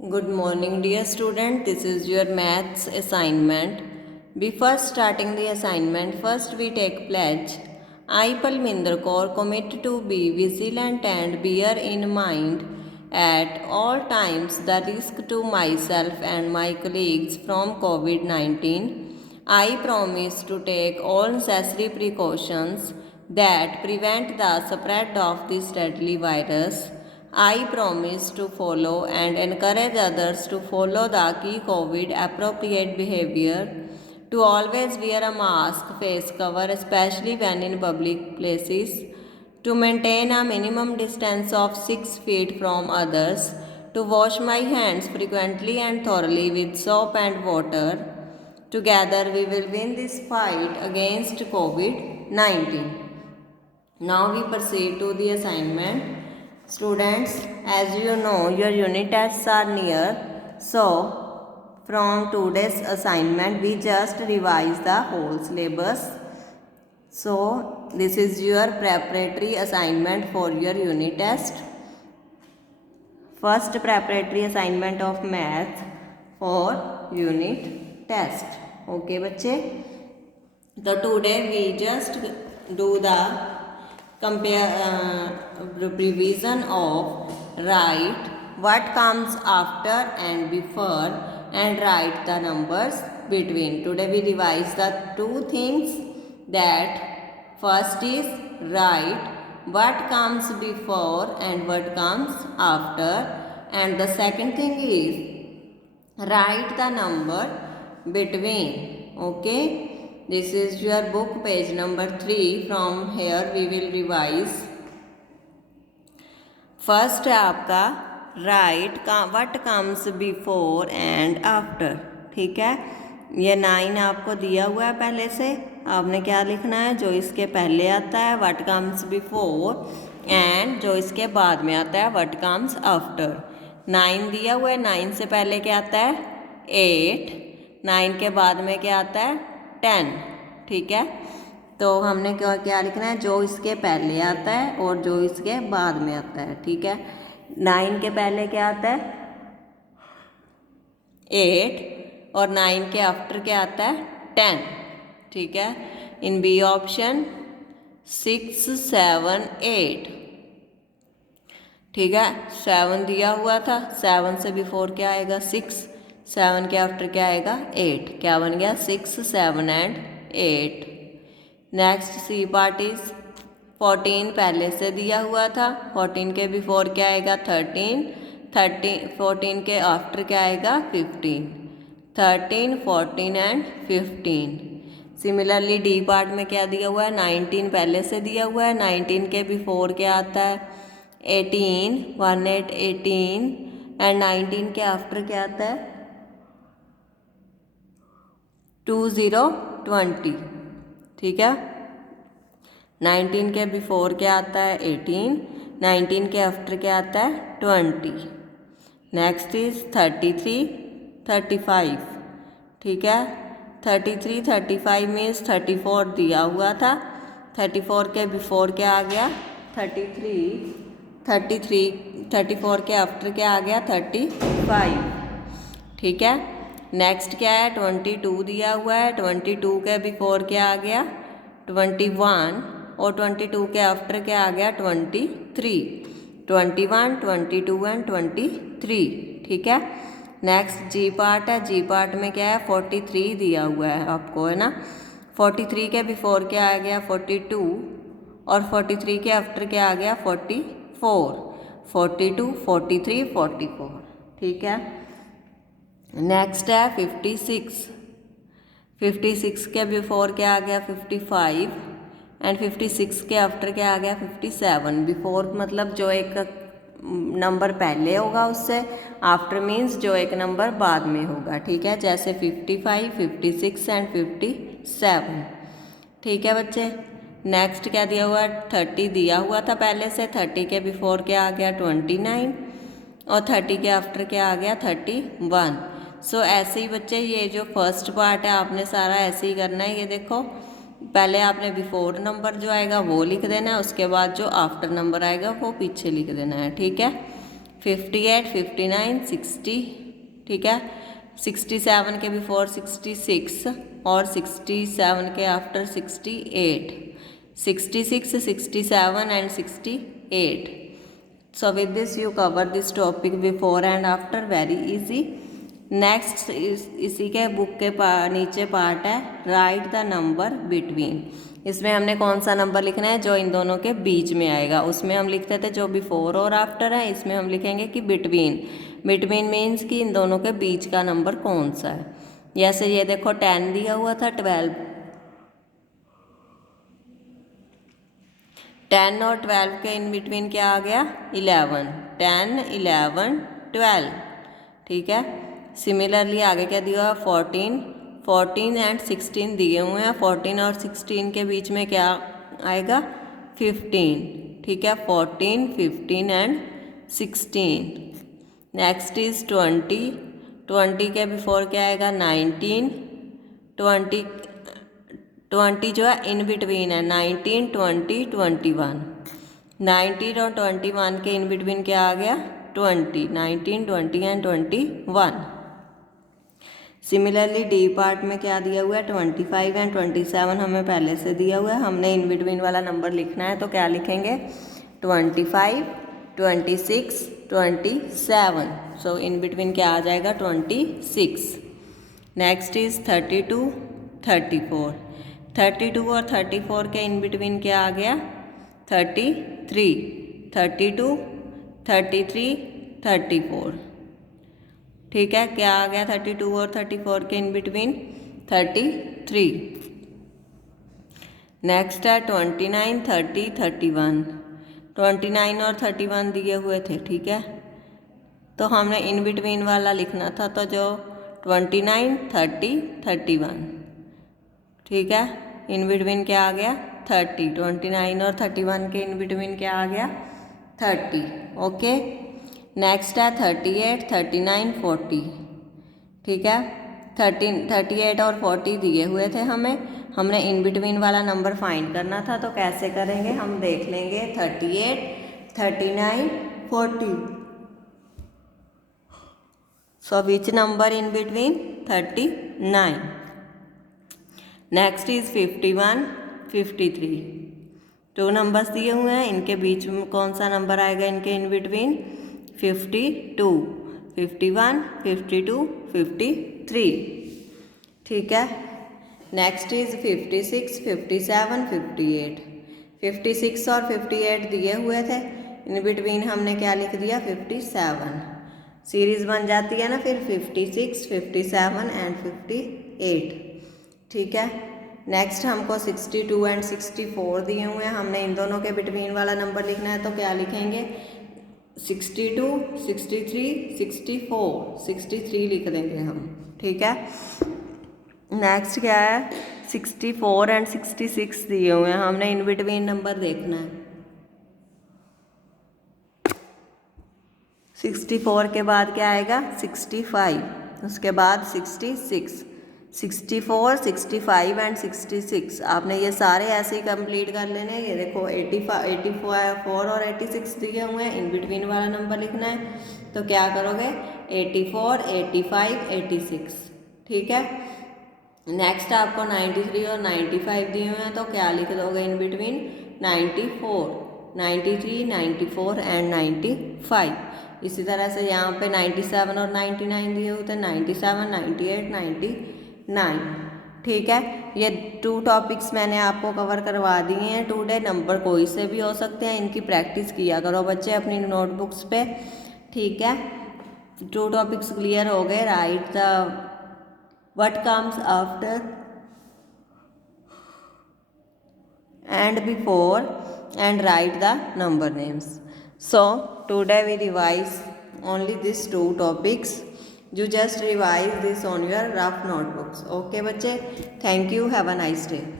Good morning, dear student. This is your maths assignment. Before starting the assignment, first we take pledge. I, Palminder Kaur, commit to be vigilant and bear in mind at all times the risk to myself and my colleagues from COVID-19. I promise to take all necessary precautions that prevent the spread of this deadly virus. I promise to follow and encourage others to follow the key COVID appropriate behavior, to always wear a mask, face cover, especially when in public places, to maintain a minimum distance of 6 feet from others, to wash my hands frequently and thoroughly with soap and water. Together we will win this fight against COVID 19. Now we proceed to the assignment. Students, as you know, your unit tests are near. So, from today's assignment, we just revise the whole syllabus. So, this is your preparatory assignment for your unit test. First preparatory assignment of math for unit test. Okay, बच्चे. So, today we just do the revision of write what comes after and before and write the numbers between. Today we revise the two things, that first is write what comes before and what comes after, and the second thing is write the number between. Okay. This is your book page number 3. From here we will revise. First है आपका write what comes before and after. ठीक है, ये 9 आपको दिया हुआ है पहले से. आपने क्या लिखना है? जो इसके पहले आता है what comes before, and जो इसके बाद में आता है what comes after. 9 दिया हुआ है, 9 से पहले क्या आता है? 8. 9 के बाद में क्या आता है? 10. ठीक है, तो हमने क्या लिखना है? जो इसके पहले आता है और जो इसके बाद में आता है. ठीक है, 9 के पहले क्या आता है? 8, और 9 के आफ्टर क्या आता है? 10. ठीक है, इन बी ऑप्शन 6, 7, 8. ठीक है, 7 दिया हुआ था, 7 से बिफोर क्या आएगा? 6. 7 के आफ्टर क्या आएगा? 8. क्या बन गया? 6, 7 and 8. Next C part is 14 पहले से दिया हुआ था. 14 के बिफोर क्या आएगा? 13. 14 के आफ्टर क्या आएगा? 15. 13, 14 एंड 15. सिमिलरली डी पार्ट में क्या दिया हुआ है? 19 पहले से दिया हुआ है. 19 के बिफोर क्या आता है? 18. 18, 18 एंड 19 के आफ्टर क्या आता है? 20, 20. ठीक है, 19 के बिफोर क्या आता है? 18. 19 के आफ्टर क्या आता है? 20. Next is 33, 35. ठीक है, 33, 35 मीन्स 34 दिया हुआ था. 34 के बिफोर क्या आ गया? 33. 34 के आफ्टर क्या आ गया? 35. ठीक है, नेक्स्ट क्या है? 22 दिया हुआ है. 22 के बिफोर क्या आ गया? 21, और 22 के आफ्टर क्या आ गया? 23. 21, 22 एंड 23. ठीक है, नेक्स्ट जी पार्ट है. जी पार्ट में क्या है? 43 दिया हुआ है आपको, है ना. 43 के बिफोर क्या आ गया? 42, और 43 के आफ्टर क्या आ गया? 44. 42, 43, 44. ठीक है, नेक्स्ट है 56. 56 के बिफोर क्या आ गया? 55, एंड 56 के आफ्टर क्या आ गया? 57. बिफोर मतलब जो एक नंबर पहले होगा उससे, आफ्टर मीन्स जो एक नंबर बाद में होगा. ठीक है, जैसे 55, 56 एंड 57. ठीक है बच्चे, नेक्स्ट क्या दिया हुआ है? 30 दिया हुआ था पहले से. 30 के बिफोर क्या आ गया? 29, और 30 के आफ्टर क्या आ गया? 31. सो ऐसे ही बच्चे ये जो फर्स्ट पार्ट है आपने सारा ऐसे ही करना है. ये देखो, पहले आपने बिफोर नंबर जो आएगा वो लिख देना है, उसके बाद जो आफ्टर नंबर आएगा वो पीछे लिख देना है. ठीक है, 58, 59, 60, ठीक है। 67 के बिफोर 66 और 67 के after 68, 66, 67 and 68. So with this you cover this topic before and after, very easy. Next इसी के बुक के नीचे पार्ट है राइट द नंबर बिटवीन। इसमें हमने कौन सा नंबर लिखना है जो इन दोनों के बीच में आएगा। उसमें हम लिखते थे जो बिफोर और आफ्टर है, इसमें हम लिखेंगे कि बिटवीन। बिटवीन मीन्स कि इन दोनों के बीच का नंबर कौन सा है। जैसे ये देखो 10 दिया हुआ था, 12, 10 और 12 के इन बिटवीन क्या आ गया 11, 10, 11, 12, ठीक है। सिमिलरली आगे क्या दिया हुआ 14, 14 एंड 16 दिए हुए हैं। 14 और 16 के बीच में क्या आएगा 15, ठीक है। 14, 15 एंड 16। नेक्स्ट इज 20, 20 के बिफोर क्या आएगा 19, 20, 20 जो है इन बिटवीन है 19, 20, 21। 19 और 21 के इन बिटवीन क्या आ गया 20, 19, 20 एंड 21। सिमिलरली डी पार्ट में क्या दिया हुआ है 25 एंड 27 हमें पहले से दिया हुआ है। हमने इन बिटवीन वाला नंबर लिखना है, तो क्या लिखेंगे 25, 26, 27। सो इन बिटवीन क्या आ जाएगा 26। नेक्स्ट इज 32, 34, 32 और 34 के इन बिटवीन क्या आ गया 33, 32, 33, 34, ठीक है। क्या आ गया 32 और 34 के इन बिटवीन 33। नेक्स्ट है 29, 30, 31, 29 और 31 दिए हुए थे, ठीक है। तो हमने इन बिटवीन वाला लिखना था, तो जो 29, 30, 31, ठीक है। इन बिटवीन क्या आ गया 30, 29 और 31 के इन बिटवीन क्या आ गया 30, ओके। नेक्स्ट है 38, 39, 40, ठीक है। 38 और 40 दिए हुए थे हमने इन बिटवीन वाला नंबर फाइंड करना था, तो कैसे करेंगे हम देख लेंगे। 38, 39, 40, so which number in between 39। Next is 51, 53, 2 numbers दिए हुए हैं, इनके बीच में कौन सा नंबर आएगा इनके इन बिटवीन 52, 51, 52, 53, ठीक है। नेक्स्ट इज 56, 57, 58, 56 और 58 दिए हुए थे, इन बिटवीन हमने क्या लिख दिया 57। सीरीज बन जाती है ना फिर 56, 57 एंड 58, ठीक है। नेक्स्ट हमको 62 एंड 64 दिए हुए हैं, हमने इन दोनों के बिटवीन वाला नंबर लिखना है, तो क्या लिखेंगे 62, 63, 64, 63 लिख देंगे हम, ठीक है। नेक्स्ट क्या है 64 एंड 66 दिए हुए हैं, हमने इन बिटवीन नंबर देखना है। 64 के बाद क्या आएगा 65, उसके बाद 66, 64, 65 एंड 66। आपने ये सारे ऐसे ही कंप्लीट कर लेने हैं। ये देखो 84 और 86 दिए हुए हैं, इन बिटवीन वाला नंबर लिखना है, तो क्या करोगे 84, 85, 86, ठीक है। नेक्स्ट आपको 93 और 95 दिए हुए हैं, तो क्या लिख दोगे इन बिटवीन 94, 93, 94 एंड 95। इसी तरह से यहाँ पे 97 और 99 दिए हुए थे, 97, 98, 99, ठीक है। ये 2 टॉपिक्स मैंने आपको कवर करवा दिए हैं टुडे। नंबर कोई से भी हो सकते हैं, इनकी प्रैक्टिस किया करो बच्चे अपनी नोटबुक्स पे, ठीक है। 2 टॉपिक्स क्लियर हो गए। Right the what comes after and before and write the number names. So today we revise only these 2 topics. You just revise this on your rough notebooks. Okay बच्चे, thank you, have a nice day.